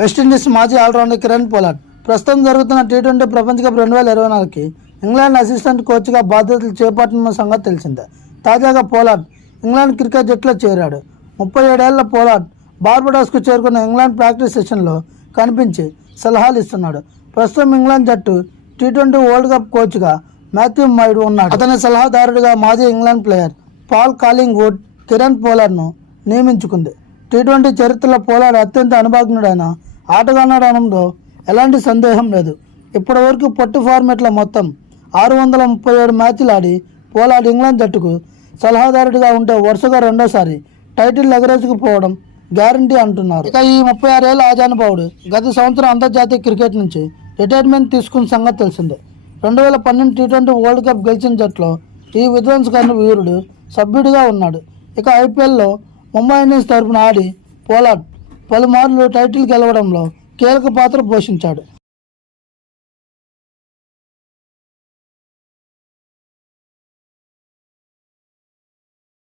West Indies మాజీ allrounder Kiran పోలాడ్ ప్రస్తుతం జరుగుతున్న టీ ట్వంటీ ప్రపంచ కప్ రెండు వేల ఇరవై నాలుగుకి ఇంగ్లాండ్ అసిస్టెంట్ కోచ్గా బాధ్యతలు చేపట్టనున్న సంగతి తెలిసిందే. తాజాగా పోలాడ్ ఇంగ్లాండ్ క్రికెట్ జట్టులో చేరాడు. ముప్పై ఏడేళ్ళ పోలాడ్ బార్బడాస్కు చేరుకున్న ఇంగ్లాండ్ ప్రాక్టీస్ సెషన్లో కనిపించి సలహాలు ఇస్తున్నాడు. ప్రస్తుతం ఇంగ్లాండ్ జట్టు టీ ట్వంటీ వరల్డ్ కప్ కోచ్గా మాథ్యూ మైడ్ ఉన్నాడు. అతని సలహాదారుడిగా మాజీ England player Paul Collingwood Kieron పోలాడ్ను నియమించుకుంది. టీ ట్వంటీ చరిత్రలో పోలాడ్ అత్యంత అనుభవజ్ఞుడైన ఆటగాడడంలో ఎలాంటి సందేహం లేదు. ఇప్పటివరకు పొట్టు ఫార్మెట్లో మొత్తం ఆరు వందల ముప్పై ఏడు మ్యాచ్లు ఆడి పోలాడ్ ఇంగ్లాండ్ జట్టుకు సలహాదారుడిగా ఉంటే వరుసగా రెండోసారి టైటిల్ ఎగరేసుకుపోవడం గ్యారంటీ అంటున్నారు. ఇక ఈ ముప్పై ఆరేళ్ళ ఆజానుభావుడు గత సంవత్సరం అంతర్జాతీయ క్రికెట్ నుంచి రిటైర్మెంట్ తీసుకున్న సంగతి తెలిసిందే. రెండు వేల పన్నెండు టీ ట్వంటీ వరల్డ్ కప్ గెలిచిన జట్లో ఈ విధ్వంసకరణ వీరుడు సభ్యుడిగా ఉన్నాడు. ఇక ఐపీఎల్లో ముంబై ఇండియన్స్ తరపున ఆడి పోలాడ్ పలుమార్లు టైటిల్ గెలవడంలో కీలక పాత్ర పోషించాడు.